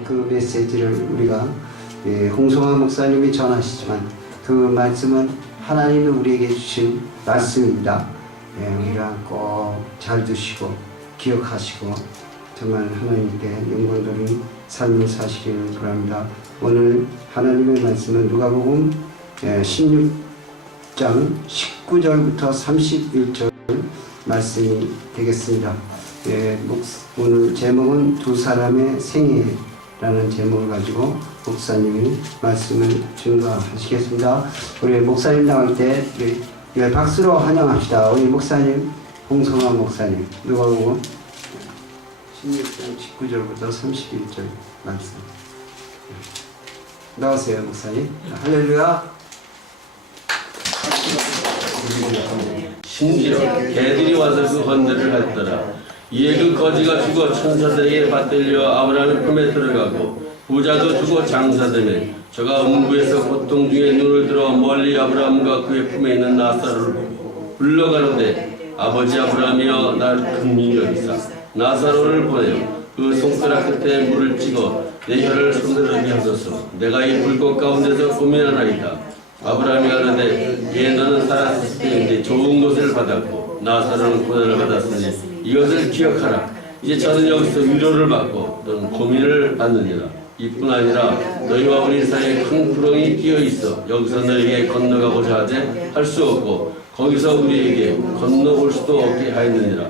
예, 그 메시지를 우리가 예, 홍성화 목사님이 전하시지만 그 말씀은 하나님이 우리에게 주신 말씀입니다. 예, 우리가 꼭잘 두시고 기억하시고 정말 하나님께 영광 돌린 삶을 사시기를 바랍니다. 오늘 하나님의 말씀은 누가복음 예, 16장 19절부터 31절 말씀이 되겠습니다. 예, 목, 오늘 제목은 두 사람의 생애 라는 제목을 가지고 목사님이 말씀을 증거하시겠습니다. 우리 목사님 나올 때 박수로 환영합시다. 우리 목사님 홍성환 목사님 누가복음 16장 19절부터 31절 말씀. 나오세요, 목사님. 할렐루야. 심지어 개들이 와서 그 헌들을 했더라. 이에 그 거지가 죽어 천사들에게 받들려 아브라함의 품에 들어가고 부자도 죽어 장사되매 저가 음부에서 고통 중에 눈을 들어 멀리 아브라함과 그의 품에 있는 나사로를 보고 불러가는데 아버지 아브라함이여 날 긍휼히 여기사. 나사로를 보내요 그 손가락 끝에 물을 찍어 내 혀를 손들게 하소서. 내가 이 불꽃 가운데서 고민하나이다. 아브라함이 가는데 얘 너는 살았을 때인데 좋은 것을 받았고 나사로는 고난을 받았으니 이것을 기억하라. 이제 저는 여기서 위로를 받고 너는 고민을 받느니라. 이뿐 아니라 너희와 우리 사이에 큰 구렁이 끼어 있어. 여기서 너희에게 건너가고자 하되 할 수 없고 거기서 우리에게 건너올 수도 없게 하였느니라.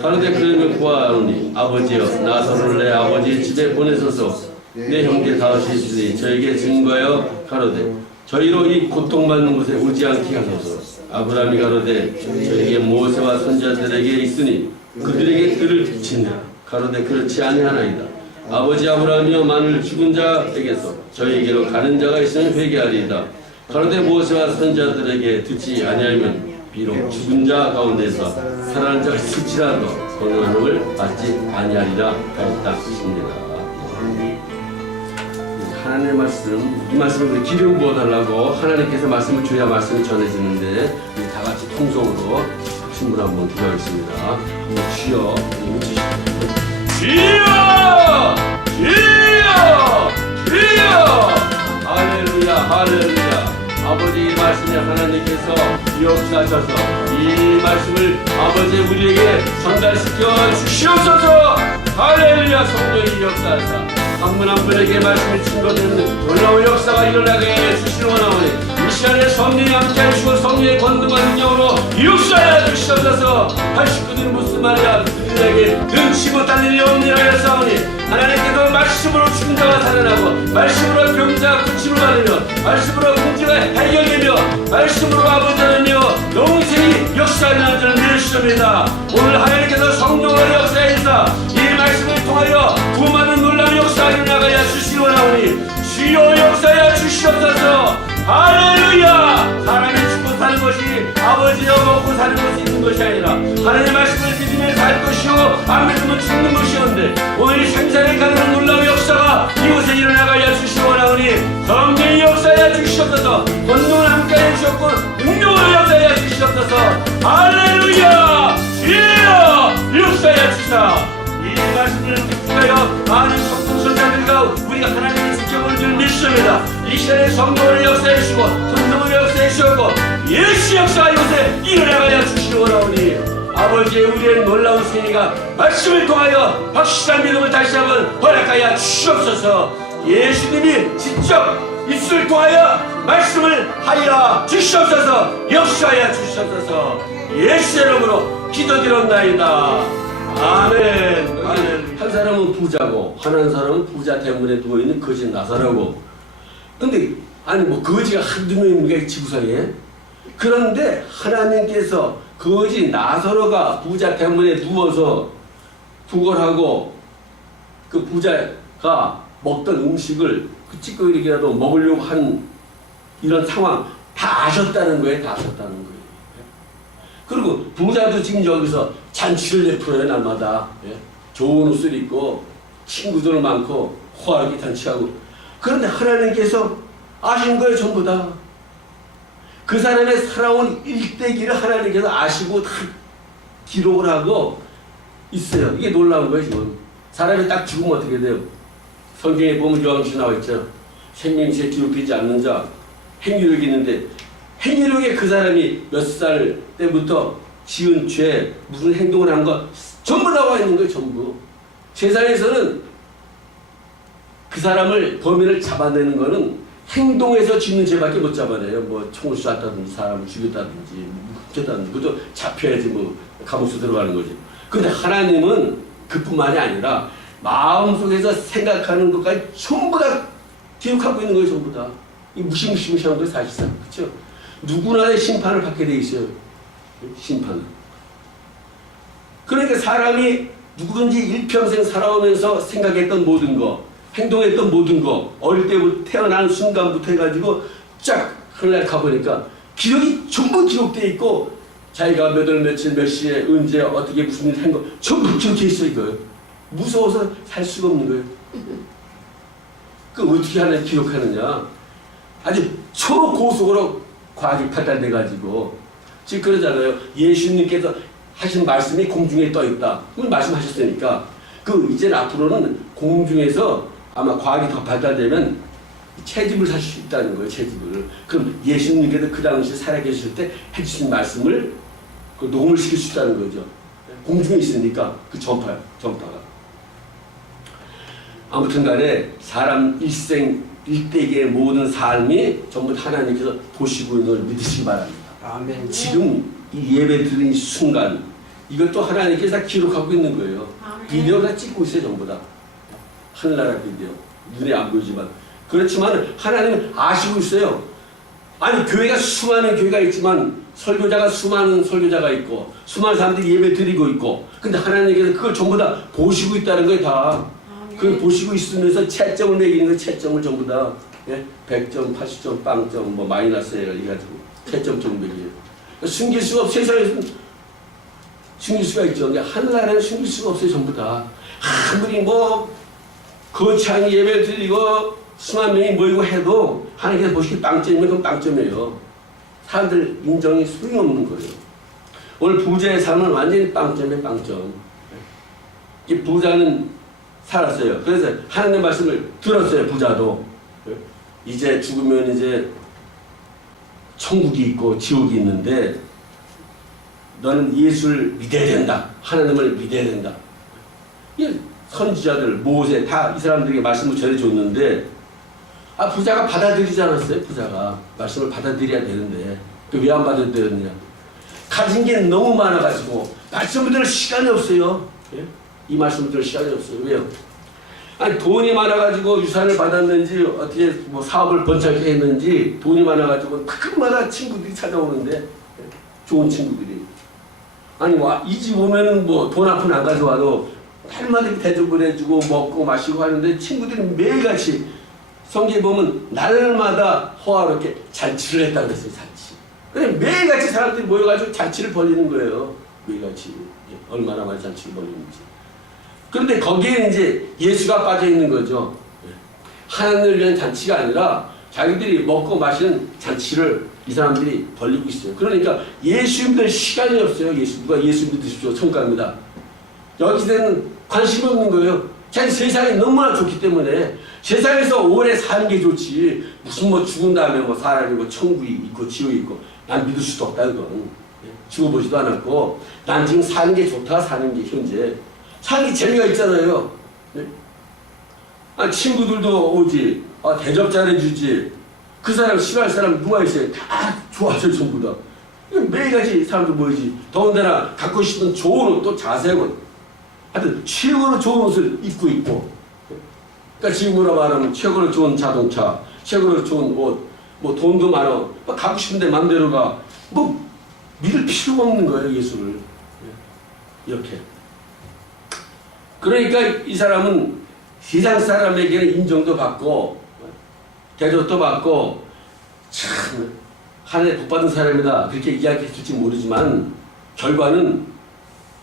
가는데 그러면 구하노니 아버지여 나사로를 내 아버지의 집에 보내소서. 내 형제 다윗이 주니 저에게 증거하여 가로되 저희로 이 고통받는 곳에 오지 않게 하소서 아브라함이 가로되 저에게 모세와 선자들에게 있으니 그들에게 들을 비치느라 가로되 그렇지 아니하나이다. 아버지 아브라함이여 만일 죽은 자에게서 저에게로 가는 자가 있으면 회개하리이다. 가로되 모세와 선자들에게 듣지 아니하면 비록 죽은 자 가운데서 살아난 자가 있을지라도 건강함을 받지 아니하리라 하였다. 십니다 하나님의 말씀, 이 말씀을 기름 부어달라고 하나님께서 말씀을 줘야 말씀이 전해지는데 우리 다 같이 통성으로 신문 한번 기도하겠습니다. 한번 주여, 주여, 주여, 주여, 할렐루야, 할렐루야. 아버지 이 말씀에 하나님께서 역사하셔서 이 말씀을 아버지 우리에게 전달시켜 주시옵소서. 할렐루야, 성령이 역사하사. 한분한 분에게 말씀을 증거되는 놀라운 역사가 일어나게 해주시는 원하오니 이 시간에 성령이 함께 하시고 성령의 권능과 능력으로 역사하여 주시옵소서. 89들 무슨 말이야? 그들에게 능치 못한 일이 없느라 하였사오니 하나님께서 말씀으로 죽은 자가 살아나고 말씀으로 병자가 고침을 받으며 말씀으로 문제가 해결되며 말씀으로 아버지는요 영생이 역사하는 줄을 믿으시옵니다. 오늘 하나님께서 성령으로 역사해서 이 말씀을 통하여 놀라운 주시기 원하오니 주여 역사하여 주시옵소서. 할렐루야! 사람이 죽고 사는 것이 아버지여 먹고 사는 것이 있는 것이 아니라 하나님의 말씀을 믿으면 살 것이요 안 믿으면 죽는 것이었는데 오늘 이 생사를 가는 놀라운 역사가 이곳에 일어나가야 주시기 원하오니 성령의 역사하여 주시옵소서. 권능을 함께하여 주셨고 능력을 역사하여 주시옵소서. 할렐루야! 주여 역사하여 주사. 이 말씀을 듣고요 많은 줄 믿습니다 이 시간에 성령을 역사해 주시고 성령을 역사해 주셨고 예수 역사가 이곳에 일어나가야 주시기 원하오니 아버지의 우리의 놀라운 승리가 말씀을 통하여 확실한 믿음을 다시 한번 허락하여 주시옵소서 예수님이 직접 입술을 통하여 말씀을 하여 주시옵소서 역사하여 주시옵소서 예수 이름으로 기도드렸나이다 아멘. 아멘. 한 사람은 부자고 하나는 사람은 부자 때문에 누워 있는 거지 나사라고. 근데 아니 뭐 거지가 한두 명 있는 게 지구상에. 그런데 하나님께서 거지 나사로가 부자 때문에 누워서 구걸하고 그 부자가 먹던 음식을 그 찌꺼기라도 먹으려고 한 이런 상황 다 아셨다는 거예요. 다 아셨다는 거예요. 그리고 부자도 지금 여기서 잔치를 내풀어요 날마다 예? 좋은 옷을 입고 친구들 많고 호하게 잔치하고 그런데 하나님께서 아신 거예요 전부 다. 그 사람의 살아온 일대기를 하나님께서 아시고 다 기록을 하고 있어요. 이게 놀라운 거예요 지금. 사람이 딱 죽으면 어떻게 돼요? 성경에 보면 요한시 나와 있죠. 생명시에 기록되지 않는 자 행위력이 있는데 행위력에 그 사람이 몇 살 때부터 지은 죄 무슨 행동을 한거 전부 나와 있는 거예요. 전부. 세상에서는 그 사람을 범인을 잡아내는 거는 행동에서 짓는 죄밖에 못 잡아내요. 뭐 총을 쐈다든지 사람을 죽였다든지 뭐 훔쳤다든지 그것도 잡혀야지 뭐 감옥수 들어가는 거지. 근데 하나님은 그뿐만이 아니라 마음속에서 생각하는 것까지 전부 다 기록하고 있는 거예요. 전부 다. 이 무시무시무시한 거예요. 사실상. 그렇죠? 누구나 심판을 받게 돼 있어요. 심판을. 그러니까 사람이 누구든지 일평생 살아오면서 생각했던 모든 거, 행동했던 모든 거, 어릴 때부터 태어난 순간부터 해가지고 쫙 하늘날 가보니까 기록이 전부 기록돼 있고 자기가 몇 월 며칠 몇 시에 언제 어떻게 무슨 일 한 거 전부 기록돼 있어 이거예요. 무서워서 살 수가 없는 거예요. 그 어떻게 하나 기록하느냐? 아주 초고속으로 과학이 발달돼 가지고 지금 그러잖아요. 예수님께서 하신 말씀이 공중에 떠 있다. 그걸 말씀하셨으니까 그 이제 앞으로는 공중에서 아마 과학이 더 발달되면 채집을 할수 있다는 거예요. 채집을. 그럼 예수님께서 그 당시 살아계실 때 해주신 말씀을 그 녹음을 시킬 수 있다는 거죠. 공중에 있으니까 그 전파 전파가. 아무튼 간에 사람 일생 일대기의 모든 삶이 전부 하나님께서 보시고 있는 걸 믿으시기 바랍니다. 아멘. 지금 이 예배 드리는 이 순간 이것도 하나님께서 다 기록하고 있는 거예요. 아멘. 비디오 다 찍고 있어요 전부 다. 하늘나라 비디오. 눈에 안 보이지만 그렇지만 하나님은 아시고 있어요. 아니 교회가 수많은 교회가 있지만 설교자가 수많은 설교자가 있고 수많은 사람들이 예배 드리고 있고 근데 하나님께서 그걸 전부 다 보시고 있다는 거예요 다. 그 보시고 있으면서 채점을 매기는 거 채점을 전부 다 예? 100점, 80점, 빵점, 뭐 마이너스 해가지고 채점 좀 매기요. 숨길 수가 없어 세상에서 숨길 수가 있죠. 근데 하늘나라는 숨길 수가 없어요 전부 다. 아무리 뭐 거창 예배 드리고 수만 명이 모이고 해도 하나님께서 보시기 빵점이면 그건 빵점이에요. 사람들 인정이 소용이 없는 거예요. 오늘 부자의 삶은 완전히 빵점이에요 빵점. 이 부자는 살았어요. 그래서 하나님 말씀을 들었어요. 부자도 이제 죽으면 이제 천국이 있고 지옥이 있는데 너는 예수를 믿어야 된다. 하나님을 믿어야 된다. 이 선지자들 모세 다 이 사람들에게 말씀을 전해줬는데 아 부자가 받아들이지 않았어요. 부자가 말씀을 받아들여야 되는데 그 왜 안 받아들였느냐? 가진 게 너무 많아가지고 말씀을 들을 시간이 없어요. 예? 이 말씀을 들을 시간이 없어요. 왜요? 아니 돈이 많아가지고 유산을 받았는지 어떻게 뭐 사업을 번창게 했는지 돈이 많아가지고 가끔마다 친구들이 찾아오는데 예? 좋은 친구들이 아니 이집 오면은 뭐 돈 한 푼 안 가져와도 날마다 대접을 해주고 먹고 마시고 하는데 친구들이 매일같이 성경에 보면 날마다 호화롭게 잔치를 했다 그랬어요 잔치 근데 매일같이 사람들이 모여가지고 잔치를 벌리는 거예요 매일같이 예, 얼마나 많이 잔치를 벌리는지 그런데 거기에 이제 예수가 빠져 있는 거죠 예. 하나님을 위한 잔치가 아니라 자기들이 먹고 마시는 잔치를 이 사람들이 벌리고 있어요. 그러니까 예수 믿을 시간이 없어요. 예수 누가 예수 믿으십시오. 청가입니다. 여기서는 관심이 없는 거예요. 자기 세상이 너무나 좋기 때문에 세상에서 오래 사는 게 좋지 무슨 뭐 죽은 다음에 뭐 사람이 뭐 천국이 있고 지옥이 있고 난 믿을 수도 없다 그건 예, 죽어보지도 않았고 난 지금 사는 게 좋다 사는 게 현재 사는 게 재미가 있잖아요. 네? 아, 친구들도 오지 아, 대접 잘해주지 그 사람 싫어할 사람 누가 있어요? 다 좋아져 전부 다. 매일같이 사람들 모이지. 더군다나 갖고 싶은 좋은 옷, 또 자세한 옷. 하여튼 최고로 좋은 옷을 입고 있고. 그러니까 지금으로 말하면 최고로 좋은 자동차, 최고로 좋은 옷, 뭐 돈도 많아. 뭐 갖고 싶은데 맘대로 가. 뭐 믿을 필요가 없는 거예요 예수를. 이렇게. 그러니까 이 사람은 세상 사람에게는 인정도 받고 대접도 받고 참 하늘에 복 받은 사람이다 그렇게 이야기했을지 모르지만 결과는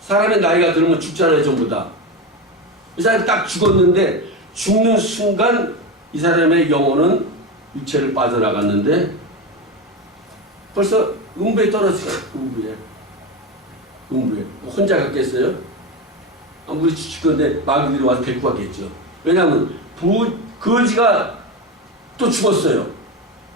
사람의 나이가 들면 죽잖아요 전부 다 이 사람이 딱 죽었는데 죽는 순간 이 사람의 영혼은 육체를 빠져나갔는데 벌써 음부에 떨어졌어요 음부에 음부에 혼자 갔겠어요? 아무리 죽건데 마귀들이 와서 데리고 갔겠죠 왜냐하면 부, 거지가 또 죽었어요.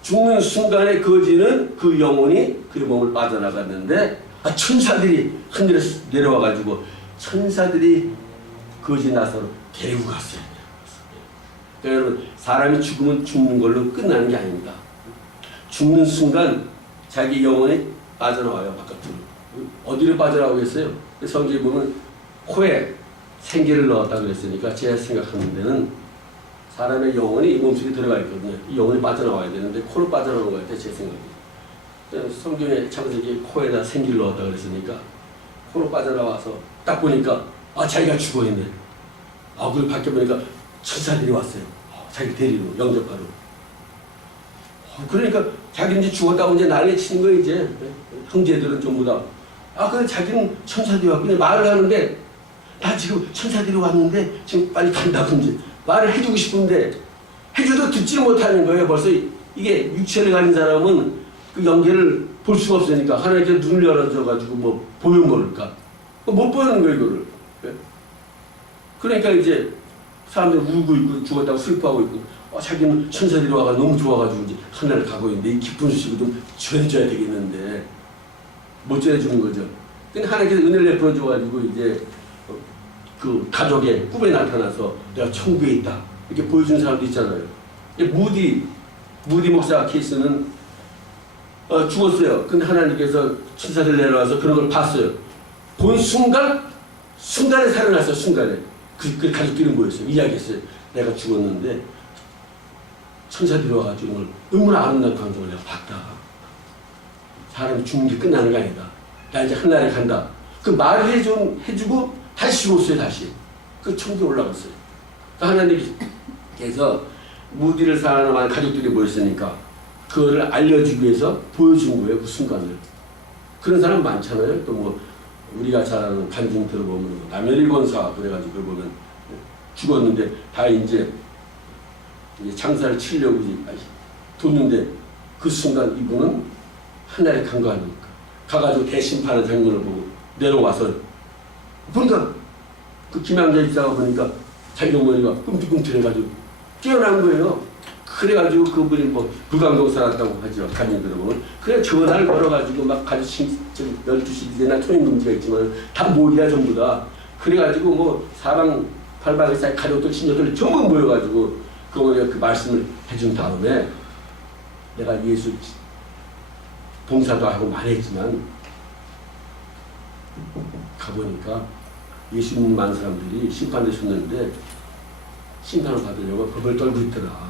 죽는 순간에 거지는 그 영혼이 그 몸을 빠져나갔는데 아, 천사들이 하늘에서 내려와가지고 천사들이 거지 나서로 데리고 갔어요. 그러니까 여러분 사람이 죽으면 죽는 걸로 끝나는 게 아닙니다. 죽는 순간 자기 영혼이 빠져나와요 바깥으로. 어디로 빠져나오겠어요? 성경에 보면 코에 생기를 넣었다 그랬으니까 제가 생각하는 데는 사람의 영혼이 이 몸속에 들어가 있거든요. 이 영혼이 빠져나와야 되는데 코로 빠져나오는 것 같아요. 제 생각에. 그래서 성경에 창세기 코에다 생기를 넣었다 그랬으니까 코로 빠져나와서 딱 보니까 아 자기가 죽어 있네. 아 그걸 밖에 보니까 천사들이 왔어요. 아, 자기 데리러 영접하러. 어, 그러니까 자기는 이제 죽었다고 이제 난리 치는 거예요 이제 형제들은 전부 다. 아 그래 자기는 천사들이 왔고 말을 하는데 나 지금 천사들이 왔는데 지금 빨리 간다고 이제 말을 해주고 싶은데 해줘도 듣지 못하는 거예요. 벌써 이게 육체를 가진 사람은 그 연계를 볼 수가 없으니까 하나님께 눈을 열어줘가지고 뭐 보는 걸까? 못 보는 거예요 이거를. 예? 그러니까 이제 사람들이 울고 있고 죽었다고 슬퍼하고 있고 어, 자기는 천사들이 와가 너무 좋아가지고 이제 하늘을 가고 있는데 이 기쁜 소식을 좀 전해줘야 되겠는데 못 전해주는 거죠. 근데 하나님께서 은혜를 베풀어 줘가지고 이제 어, 그 가족의 꿈에 나타나서 내가 천국에 있다 이렇게 보여주는 사람도 있잖아요. 이 무디 무디 목사 케이스는 어, 죽었어요. 근데 하나님께서 천사들 내려와서 그런 걸 봤어요. 본 순간 순간에 살아났어요. 순간에 그, 그 가족들이 모였어요. 이야기했어요. 내가 죽었는데 천사들이 와가지고 오늘 너무나 아름다운 광경을 내가 봤다. 사람이 죽는 게 끝나는 게 아니다. 나 이제 하늘에 간다. 그 말을 해준, 해주고 다시 죽었어요, 다시. 그 천국에 올라갔어요. 그 하나님께서 무디를 사랑하는 가족들이 모였으니까 그거를 알려주기 위해서 보여준 거예요, 그 순간을. 그런 사람 많잖아요. 또 뭐 우리가 잘 아는 간증 들어보면 뭐 남현일 권사 그래가지고 그걸 보면 죽었는데 다 이제 장사를 치려고 뒀는데 그 순간 이분은 하늘에 간 거 아닙니까? 가가지고 대심판하는 장면을 보고 내려와서 보니까 그 김양자 입사가 보니까 자기 어머니가 꿈틀꿈틀해가지고 깨어난 거예요. 그래가지고 그분이 뭐 불광동 살았다고 하죠. 간증 들어보면. 그래 전화를 걸어가지고 막 가르친 12시 되나 통행금지가 있지만 다 몰이야 전부 다. 그래가지고 뭐 사방 팔방에 쌓인 가족들 친척들 전부 모여가지고 그 어머니가 그 말씀을 해준 다음에 내가 예수 봉사도 하고 많이 했지만 가보니까 예수 믿는 많은 사람들이 심판되셨는데 심판을 받으려고 법을 떨고 있더라.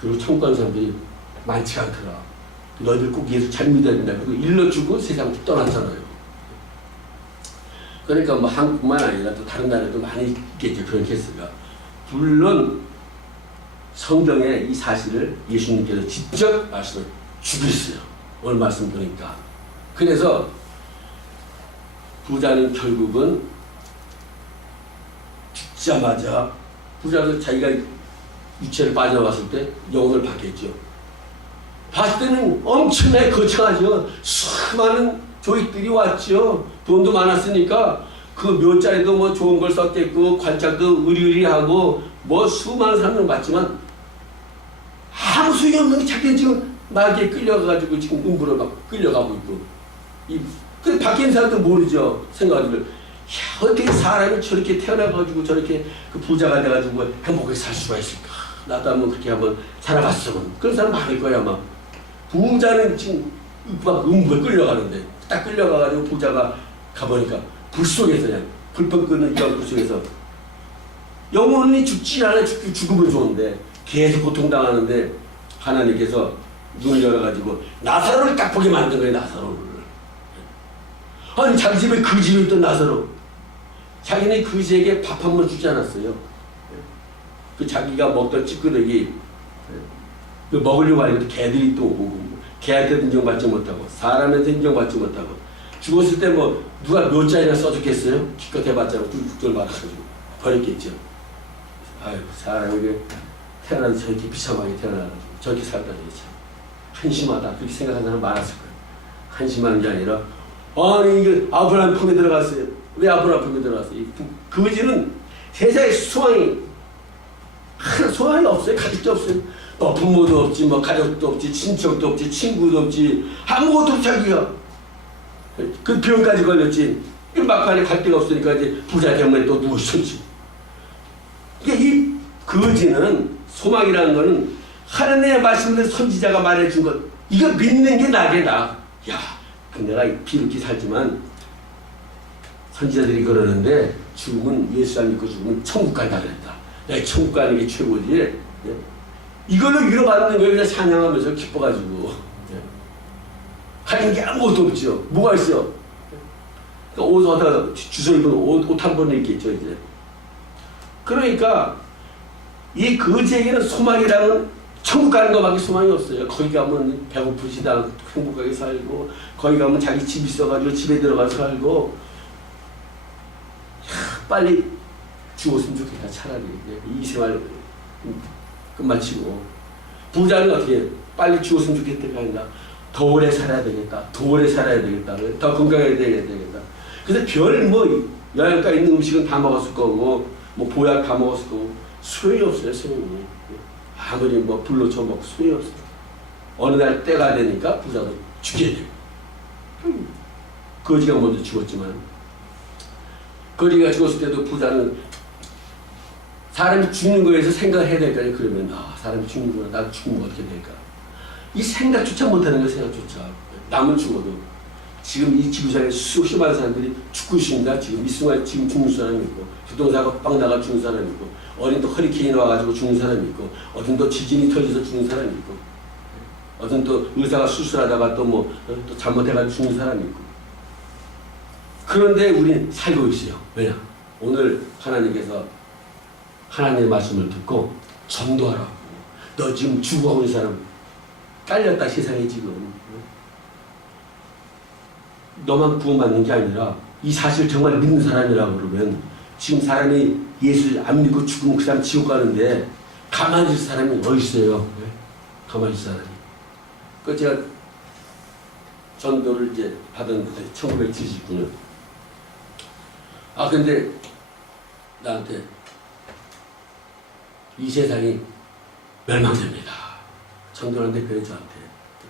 그리고 청구한 사람들이 많지 않더라. 너희들 꼭 예수 잘 믿어야 된다. 그리고 일러주고 세상 떠났잖아요. 그러니까 뭐 한국뿐만 아니라 또 다른 나라도 많이 있겠죠. 그런 케이스가. 물론 성경에 이 사실을 예수님께서 직접 말씀을 주셨어요. 오늘 말씀 보니까. 그래서 부자는 결국은 죽자마자 부자도 자기가 유체를 빠져나갔을 때 영혼을 받겠죠. 봤을 때는 엄청나게 거창하죠. 수많은 조익들이 왔죠. 돈도 많았으니까 그 묘자리도 뭐 좋은 걸 썼겠고 관짝도 의리의리하고 뭐 수많은 사람들 봤지만 아무 소용이 없는 게 자기는 지금 마귀에 끌려가가지고 지금 음부로 막 끌려가고 있고 이, 그 밖에 있는 사람도 모르죠. 생각을. 야, 어떻게 사람이 저렇게 태어나가지고 저렇게 그 부자가 돼가지고 행복하게 살 수가 있을까? 나도 한번 그렇게 한번 살아봤으면. 그런 사람 많을 거야, 아마. 부자는 지금 막 음부에 끌려가는데 딱 끌려가가지고 부자가 가보니까 불 속에서 그냥 불법 끄는 이런 불 속에서 영원히 죽지 않아 죽, 죽으면 좋은데 계속 고통당하는데 하나님께서 눈을 열어가지고 나사로를 딱 보게 만든 거예요 나사로를 아니 자기 집에 그 집에 있던 나사로 자기는 그지에게 밥 한 번 주지 않았어요 그 자기가 먹던 찌끄러기 그 먹으려고 하니까 개들이 또 오고 개한테도 인정받지 못하고 사람한테 인정받지 못하고 죽었을 때 뭐 누가 몇 자리나 써줬겠어요? 기껏 해봤자 굴뚝들 받아가지고 버렸겠죠. 아유 사람에게 태어나서 저렇게 비참하게 태어나가지고 저렇게 살다니 참 한심하다 그렇게 생각하는 사람 많았을 거예요. 한심한 게 아니라 아니 이게 아브라함 품에 들어갔어요. 왜 아브라함 품에 들어갔어요? 이 거지는 세상의 수왕이 없어요. 가질 게 없어요. 뭐 부모도 없지, 뭐 가족도 없지, 친척도 없지, 친구도 없지, 아무것도 없지 자기가. 그 병까지 걸렸지. 이 막판에 갈 데가 없으니까 이제 부자 때문에 또 누워 있었지. 그러니까 이 거지는 소망이라는 거는 하나님의 말씀을 선지자가 말해준 것 이거 믿는 게 나게 나. 야, 그 내가 비렇게 살지만 선지자들이 그러는데 죽으면 예수 안 믿고 죽으면 천국 간다 그랬다. 내가 천국 가는 게 최고지. 예? 이걸로 위로받는 거예요. 그냥 찬양하면서 기뻐가지고. 예? 가진 게 아무것도 없죠. 뭐가 있어? 그러니까 옷 하다 주소 입은 옷한 번에 있겠죠 이제. 그러니까 이 거지에게는 소망이라는 천국 가는 것밖에 소망이 없어요. 거기 가면 않고 행복하게 살고 거기 가면 자기 집 있어가지고 집에 들어가서 살고 야, 빨리 죽었으면 좋겠다 차라리. 이 생활 끝마치고. 부자는 어떻게? 빨리 죽었으면 좋겠다가 아니라 더 오래 살아야 되겠다 더 오래 살아야 되겠다 더 건강해야 되겠다 그래서 별 뭐 영양가 있는 음식은 다 먹었을 거고 뭐 보약 다 먹었을 거고 소용이 없어요 소용이. 아무리 뭐 불로 쳐먹고 소용이 없어요. 어느 날 때가 되니까 부자도 죽게 돼요. 음. 거지가 먼저 죽었지만. 거지가 죽었을 때도 부자는 사람이 죽는 거에서 생각해야 될까요? 그러면 아 사람이 죽는구나. 나도 죽으면 어떻게 될까? 이 생각조차 못하는 거예요 생각조차. 남은 죽어도. 지금 이 지구상에 수없이 사람들이 죽고 있습니다. 지금 이 순간 지금 죽는 사람이 있고 교통사고 빵 나가 죽는 사람이 있고 어딘 또 허리케인 와가지고 죽는 사람이 있고 어딘 또 지진이 터져서 죽는 사람이 있고 어떤 또 의사가 수술하다가 또 뭐 또 잘못해가지고 죽는 사람이 있고. 그런데 우리는 살고 있어요. 왜냐? 오늘 하나님께서 하나님의 말씀을 듣고 전도하라고 너 지금 죽어가고 있는 사람 딸렸다 세상에 지금 너만 구원받는 게 아니라 이 사실 정말 믿는 사람이라고 그러면 지금 사람이 예수를 안 믿고 죽으면 그 사람 지옥 가는데 가만히 있을 사람이 어디 있어요? 가만히 있을 사람이. 그 제가 전도를 이제 받았는데 1979년. 아 근데 나한테 이 세상이 멸망됩니다. 전도하는데 그래 저한테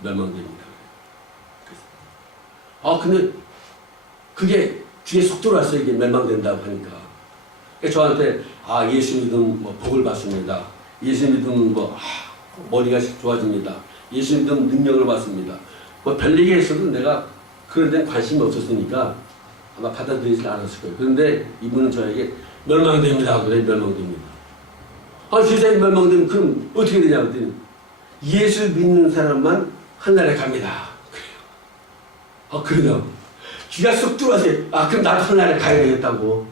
멸망됩니다. 아 근데 그게 귀에 쏙 들어왔어요. 이게 멸망된다고 하니까. 그러니까 저한테 아 예수 믿으면 뭐 복을 받습니다. 예수 믿으면 뭐 아, 머리가 좋아집니다. 예수 믿으면 능력을 받습니다. 뭐별 얘기했어도 내가 그런 데는 관심이 없었으니까 아마 받아들이지 않았을 거예요. 그런데 이분은 저에게 멸망됩니다. 그래 멸망됩니다. 아 세상이 멸망되면 그럼 어떻게 되냐 그랬더니 예수 믿는 사람만 하늘에 갑니다. 그래요. 아 그러냐. 귀가 쏙 들어와서 아 그럼 나도 하늘에 가야 되겠다고.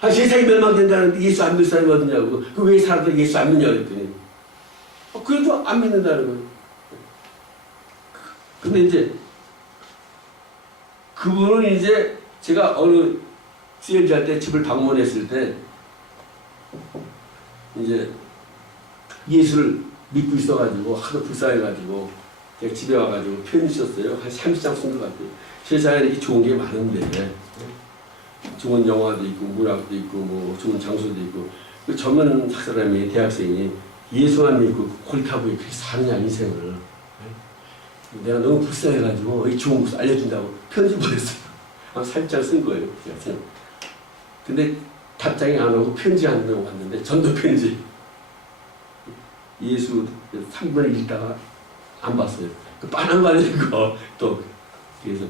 아 세상이 멸망된다는데 예수 안 믿는 사람이 어디냐고. 그 왜 사람들이 예수 안 믿냐 그랬더니 아, 그래도 안 믿는다는 거예요. 근데 이제 그분은 이제 제가 어느 CLG 할때 집을 방문했을 때 이제 예수를 믿고 있어가지고 하도 불쌍해가지고 제가 집에 와가지고 편지 썼어요. 한 30장 쓴 것 같아요. 세상에 이렇게 좋은 게 많은데 좋은 영화도 있고 문학도 있고 뭐 좋은 장소도 있고 그 젊은 사람이 대학생이 예수만 믿고 골타부에 그렇게 사느냐 인생을 내가 너무 불쌍해가지고 이 좋은 곳을 알려준다고 편지 보냈어요. 한 살짝 쓴 거예요. 근데 답장이 안 오고 편지 안 오고 왔는데 전도 편지. 예수 3분을 읽다가 안 봤어요. 그 빠른 거 아닌 거또 그래서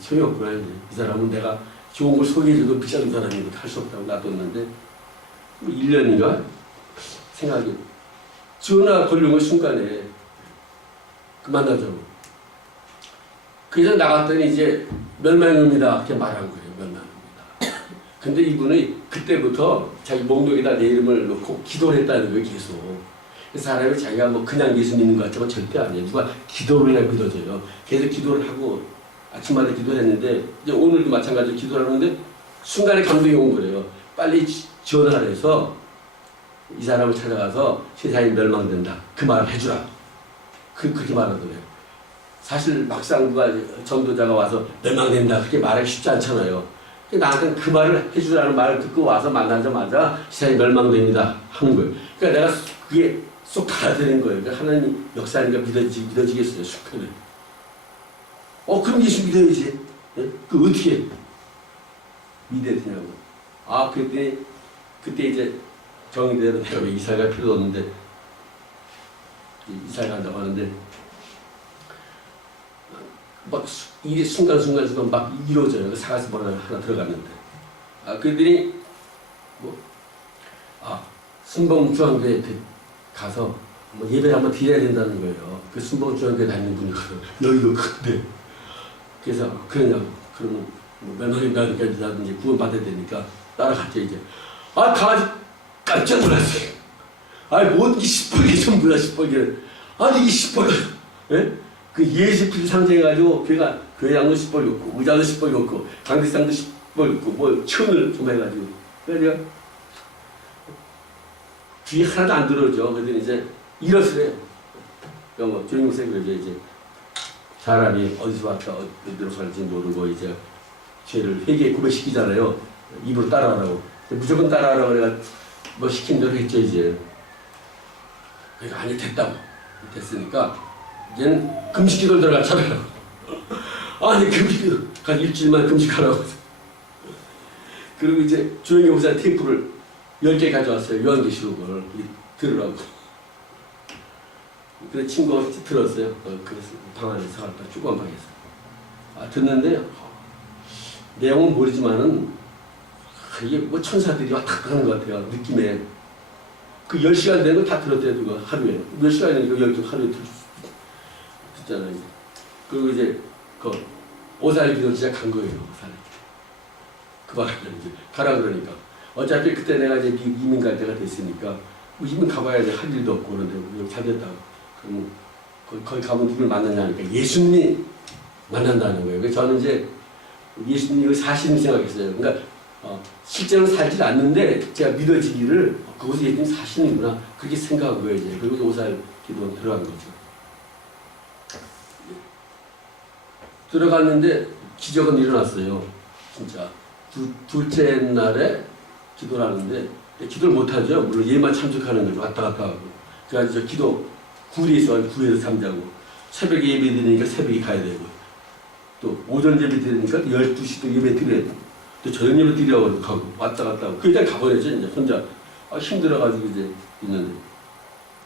소용이 없구나 이제. 이 사람은 내가 좋은 걸 소개해줘도 비싼 사람이고 할수 없다고 놔뒀는데 뭐 1년인가? 생각이 전화 거 순간에 그 만나자고. 그래서 나갔더니 이제 멸망입니다. 이렇게 말한 거예요 멸망입니다 근데 이분이 그때부터 자기 몽둥이에다 내 이름을 놓고 기도를 했다는 거예요 계속. 그 사람이 자기가 뭐 그냥 예수 믿는 것 같지만 절대 아니에요. 누가 기도를 해야 믿어져요. 계속 기도를 하고 아침마다 기도를 했는데 이제 오늘도 마찬가지로 기도를 하는데 순간에 감동이 온 거예요. 빨리 지- 전화를 해서 이 사람을 찾아가서 세상이 멸망된다. 그 말을 해주라. 그, 그렇게 말하더래요. 사실 막상 누가 전도자가 와서 멸망된다 그렇게 말하기 쉽지 않잖아요 나한테 그 말을 해주라는 말을 듣고 와서 만나자마자 세상이 멸망됩니다 하는 거예요. 그러니까 내가 그게 쏙 달아드는 거예요. 그러니까 하나님 역사니까 믿어지, 믿어지겠어요. 축하해. 어 그럼 예수 믿어야지. 예? 그 어떻게 믿어야 되냐고. 아 그때 그때 이제 정의대로 내가 왜 이사 갈 필요도 없는데 이사 간다고 하는데 막 수- 일이 순간순간 순간 막 이루어져요. 그뭐 하나 하나 들어갔는데 아 그들이 뭐 아 순봉 중앙교회 그 가서 뭐 예배 한번 드려야 된다는 거예요. 그 순봉 중앙교회 다니는 분이거든. 여기도 큰데 그래서 그러냐고 그러면 뭐 며느리 가든지 구원 받아야 되니까 따라갔죠 이제 아 강아지 깜짝 놀랐어요. 아니 뭔 이게 시뻘게 전부 다 시뻘게 아니 이게 시뻘게 예? 그 예수필 상징해가지고 걔가 교회장도 시뻘겋고 의자도 시뻘겋고 강대상도 시뻘겋고 뭐 천을 좀 해가지고 그래서 내가 귀 하나도 안 들어오죠. 그랬더니 이제. 그러니까 뭐 조용히 세 그러죠 이제 사람이 어디서 왔다 어디로 갈지 모르고 이제 죄를 회개에 고백시키잖아요. 입으로 따라하라고. 무조건 따라하라고 내가 뭐 시킨 대로 했죠 이제. 그러니까 아니 됐다고. 됐으니까 이제는 금식기도 들어갔잖아요. 아니 금식 한 일주일만 금식하라고. 그리고 이제 조영희 목사 테이프를 10개 가져왔어요. 요한계시록을 이- 들으라고. 그래서 친구가 들었어요. 어, 그래서 방 안에서 갔다 주관 방에서. 아, 듣는데 어, 내용은 모르지만은 아, 이게 뭐 천사들이 왔다 갔다 하는 것 같아요. 느낌에. 그 10시간 되는 거 다 들었대요. 그거 하루에. 몇 시간이니까 10개 하루에 들, 듣잖아요. 그리고 이제 그 오사리 기도 시작한 거예요. 오사리. 그 이제 가라 그러니까. 어차피 그때 내가 이제 미- 이민 갈 때가 됐으니까 뭐 이민 가봐야 돼. 할 일도 없고 그런데 뭐잘 됐다고. 그럼 거기, 가면 누굴 만나냐니까 예수님 만난다는 거예요. 그래서 저는 이제 예수님을 사실은 생각했어요. 그러니까 어, 실제로는 살지 않는데 제가 믿어지기를 어, 그것이 예수님 사실이구나 그렇게 거예요. 이제. 그리고 오살 기도 들어간 거죠. 들어갔는데 기적은 일어났어요. 진짜 두, 둘째 날에 기도를 하는데 기도를 못하죠. 물론 얘만 참석하는 거죠. 왔다 갔다 하고. 그래가지고 저 기도 구리에서 구에서 잠자고 새벽에 예배 드리니까 새벽에 가야 되고 또 오전 예배 드리니까 12시도 예배 드려야 되고 또 저녁 예배 드리라고 가고 왔다 갔다 하고 그냥 가버렸죠. 이제 혼자 아, 힘들어가지고 이제 있는데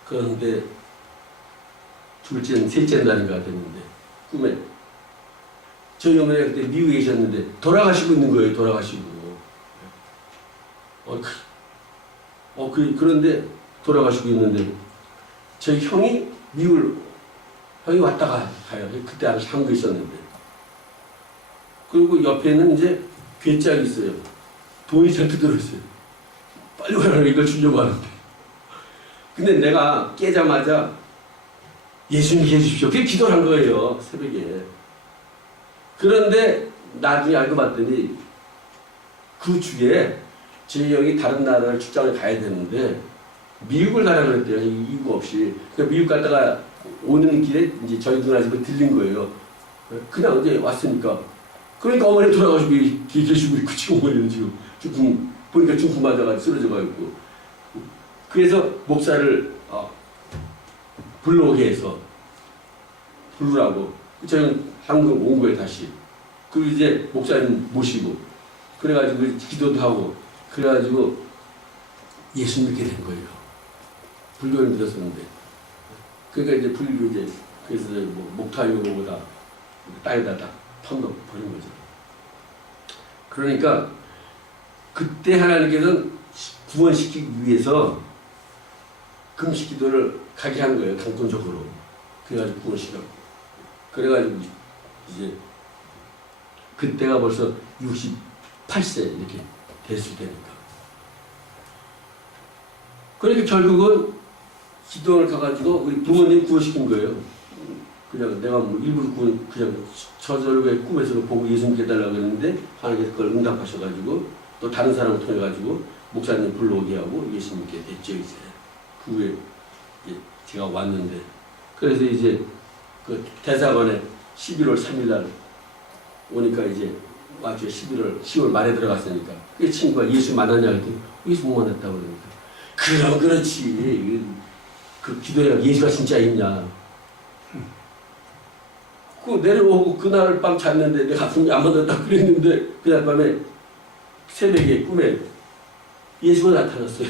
그런데 둘째, 셋째 날인가 됐는데 꿈에 저희 어머니가 그때 미국에 계셨는데 돌아가시고 있는 거예요. 돌아가시고. 어, 그, 어 그, 그런데 돌아가시고 있는데 저희 형이 미국을 형이 왔다 가 가요. 그때 아직 한국에 있었는데. 그리고 옆에는 이제 괴짝이 있어요. 돈이 잔뜩 들어있어요. 빨리 와라 이걸 주려고 하는데. 근데 내가 깨자마자 예수님 해주십시오. 그게 기도를 한 거예요. 새벽에. 그런데 나중에 알고 봤더니 그 주에 제 형이 다른 나라를 출장을 가야 되는데 미국을 가라 그랬대요. 이유 없이. 그러니까 미국 갔다가 오는 길에 이제 저희 누나 집에 들린 거예요. 그냥 이제 왔으니까. 그러니까 어머니 돌아가시고 계- 계시고 있고 지금 어머니는 지금 중풍 보니까 중풍 맞아가지고 쓰러져가 있고. 그래서 목사를 어, 불러오게 해서 부르라고. 저희는 한국 온 거예요 다시. 그리고 이제 목사님 모시고 그래가지고 기도도 하고 그래가지고 예수 믿게 된 거예요. 불교를 믿었었는데 그러니까 이제 불교 이제 그래서 이제 뭐 목타유보다 땅에다 딱 턴도 버린 거죠. 그러니까 그때 하나님께서는 구원시키기 위해서 금식 기도를 가게 한 거예요. 강권적으로. 그래가지고 구원시켰고. 그래가지고 이제 그때가 벌써 68세 이렇게 됐을 때니까. 그러니까 결국은 기도를 가가지고 우리 부모님 구원시킨 거예요. 그냥 내가 뭐 일부러 구원, 그냥 저절로 꿈에서 보고 예수 믿게 달라고 그랬는데 하나님께서 그걸 응답하셔가지고 또 다른 사람을 통해가지고 목사님 불러오게 하고 예수 믿게 됐죠 이제. 그 후에 제가 왔는데 그래서 이제 그 대사관에 11월 3일 날 오니까 이제 맞죠 11월 10월 말에 들어갔으니까 그 친구가 예수 만났냐 했더니 예수 못 만났다고 그러니까. 그럼 그렇지. 그 기도에 예수가 진짜 있냐? 그 내려오고 그날 밤 잤는데 내 가슴이 안 맞았다 그랬는데 그날 밤에 새벽에 꿈에 예수가 나타났어요.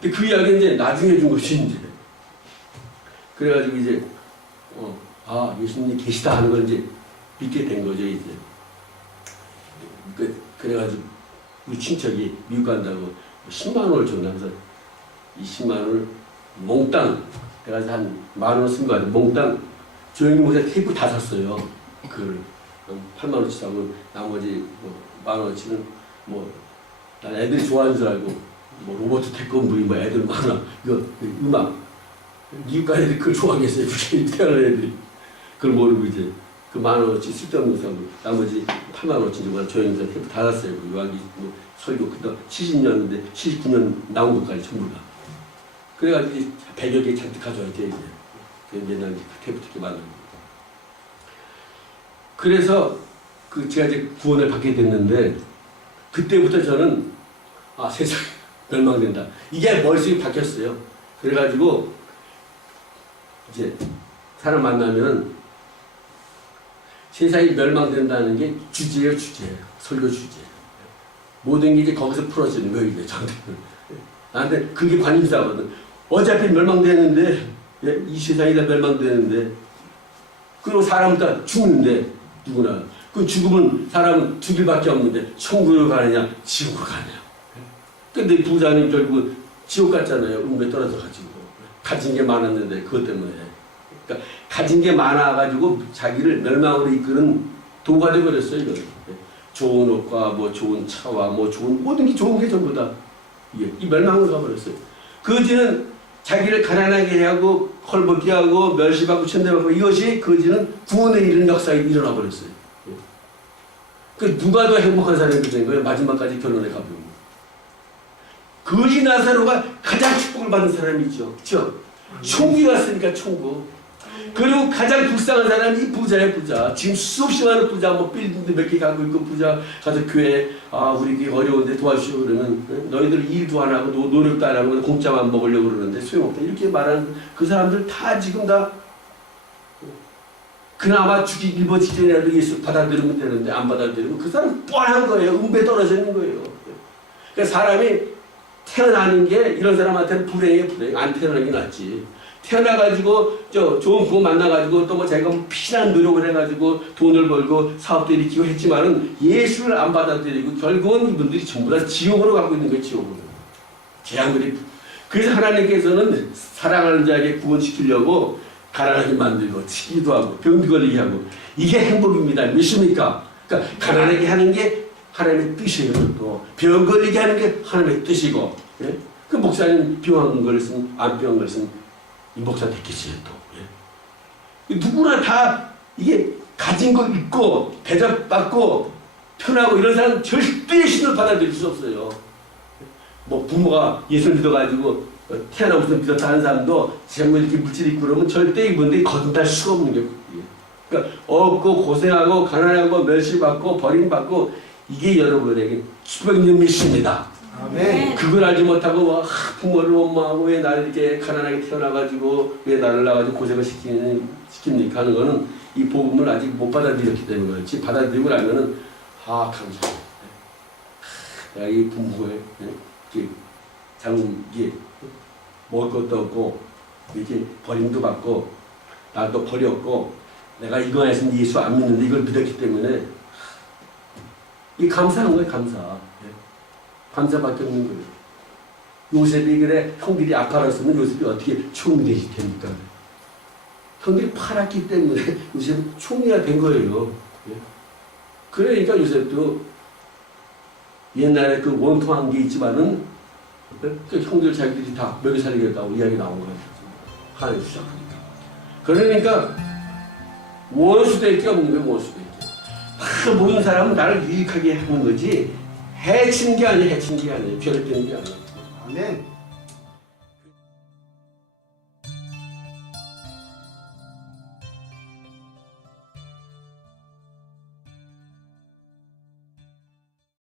근데 그 이야기는 이제 나중에 준 것이 이제. 그래가지고 이제 어, 아 예수님이 계시다 하는 걸 이제 믿게 된 거죠 이제. 그, 그래가지고 우리 친척이 미국 간다고 10만 원을 줬나면서 이 10만 원을 몽땅 그래가지고 한 만 원 쓴거 같아요. 몽땅 조영기 목사 테이프 다 샀어요. 그걸 8만 원치 사고 나머지 뭐만 원치는 뭐 난 애들이 좋아하는 줄 알고 뭐 로버트 태권브리 뭐 애들 많아. 이거 그 음악. 미국 간 애들이 그걸 좋아하겠어요. 태어난 애들이 그걸 모르고 이제 그 만 원어치 쓸데없는 사고 나머지 8만 원어치 정말 조영사 테이프 다 샀어요. 그 요한기 뭐 설교 그다 70년인데 79년 나온 것까지 전부 다. 그래가지고 이제 100여 개 잔뜩 가져야 돼 이제. 그그 테이프 특히 많은 거. 그래서 그 제가 이제 구원을 받게 됐는데 그때부터 저는 아 세상 멸망된다. 이게 머릿속에 박혔어요. 그래가지고 이제 사람 만나면 세상이 멸망된다는 게 주제예요, 주제. 설교 주제. 모든 게 이제 거기서 풀어지는 거예요, 이게 저한테는. 나한테 그게 관심사거든. 어차피 멸망되는데, 예? 이 세상이 다 멸망되는데, 그리고 사람은 다 죽는데, 누구나. 그 죽으면 사람은 두 길밖에 없는데, 천국으로 가느냐, 지옥으로 가느냐. 근데 부자는 결국 지옥 갔잖아요. 운에 떨어져 가지고. 가진 게 많았는데, 그것 때문에. 그러니까 가진 게 많아가지고 자기를 멸망으로 이끄는 도가 되버렸어요. 이거. 좋은 옷과 뭐 좋은 차와 뭐 좋은 모든 게 좋은 게 전부 다 이게 이 멸망으로 가버렸어요. 거지는 자기를 가난하게 하고 헐벗게 하고 멸시받고 천대받고 이것이 거지는 구원에 이르는 역사가 일어나 버렸어요. 예. 그 누가 더 행복한 사람이 된 거예요? 마지막까지 결론에 가보면. 거지 나사로가 가장 축복을 받은 사람이죠. 그렇죠? 천국에 갔으니까 천국. 그리고 가장 불쌍한 사람이 이 부자의 부자. 지금 수없이 많은 부자, 뭐 빌딩도 몇 개 갖고 있고 부자 가서 교회 아 우리 게 어려운데 도와주시오 그러면 응? 너희들 일도 안 하고 노, 노력도 안 하고 공짜만 먹으려고 그러는데 소용없다 이렇게 말하는 그 사람들 다 지금 다 그나마 죽기 일보 직전이라도 예수 받아들이면 되는데 안 받아들이면 그 사람 뻔한 거예요. 운배 떨어지는 거예요. 그러니까 사람이 태어나는 게 이런 사람한테는 불행해 불행 안 태어나는 게 낫지. 태어나가지고 저 좋은 부모 만나가지고 또 뭐 자기가 뭐 피난 노력을 해가지고 돈을 벌고 사업도 일으키고 했지만은 예수를 안 받아들이고 결국은 이분들이 전부 다 지옥으로 가고 있는 거예요 지옥으로 재앙들이 그래서 하나님께서는 사랑하는 자에게 구원시키려고 가난하게 만들고 치기도 하고 병도 걸리게 하고 이게 행복입니다 믿습니까? 그러니까 가난하게 하는 게 하나님의 뜻이에요 또병 걸리게 하는 게 하나님의 뜻이고 예? 그 목사님 병한 걸쓴 안병한 걸쓴 이 목사 됐겠어요 또. 예. 누구나 다 이게 가진 거 있고 대접받고 편하고 이런 사람 절대 신을 받아들일 수 없어요. 뭐 부모가 예수 믿어가지고 태어나면서 믿었다 하는 사람도 전부 이렇게 물질 있고 그러면 절대 이분들이 거듭날 수가 없는 게 그러니까 없고 고생하고 가난하고 멸시받고 버림받고 이게 여러분에게 수백 년 미 십니다. 아멘. 그걸 알지 못하고 와, 부모를 원망하고 왜 나를 이렇게 가난하게 태어나가지고 왜 나를 낳아가지고 고생을 시키는, 시킵니까? 하는 거는 이 복음을 아직 못 받아들였기 때문에 그렇지. 받아들이고 나면은 아 감사해 내가 이 부모의 이렇게 장 이게 먹을 것도 없고 이렇게 버림도 받고 나도 버렸고 내가 이거 안에서 예수 안 믿는데 이걸 믿었기 때문에 이 감사한 거예요 감사 없는 거예요. 요셉이 그래 형들이 아파했으면 요셉이 어떻게 총리 되실 텐니까. 형들이 팔았기 때문에 요셉 총리가 된 거예요. 예. 그러니까 요셉도 옛날에 그 원통한 게 있지만은 그 형들 자기들이 다 먹여 살리겠다고 이야기 나온 거예요. 하나님 시작하니까. 그러니까 원수 될게 없는 거예요. 원수 될 게. 다 모든 사람은 나를 유익하게 하는 거지 해치는 게 아니에요. 해치는 게 아니에요. 별을 뜨는 게 아니에요. 아멘.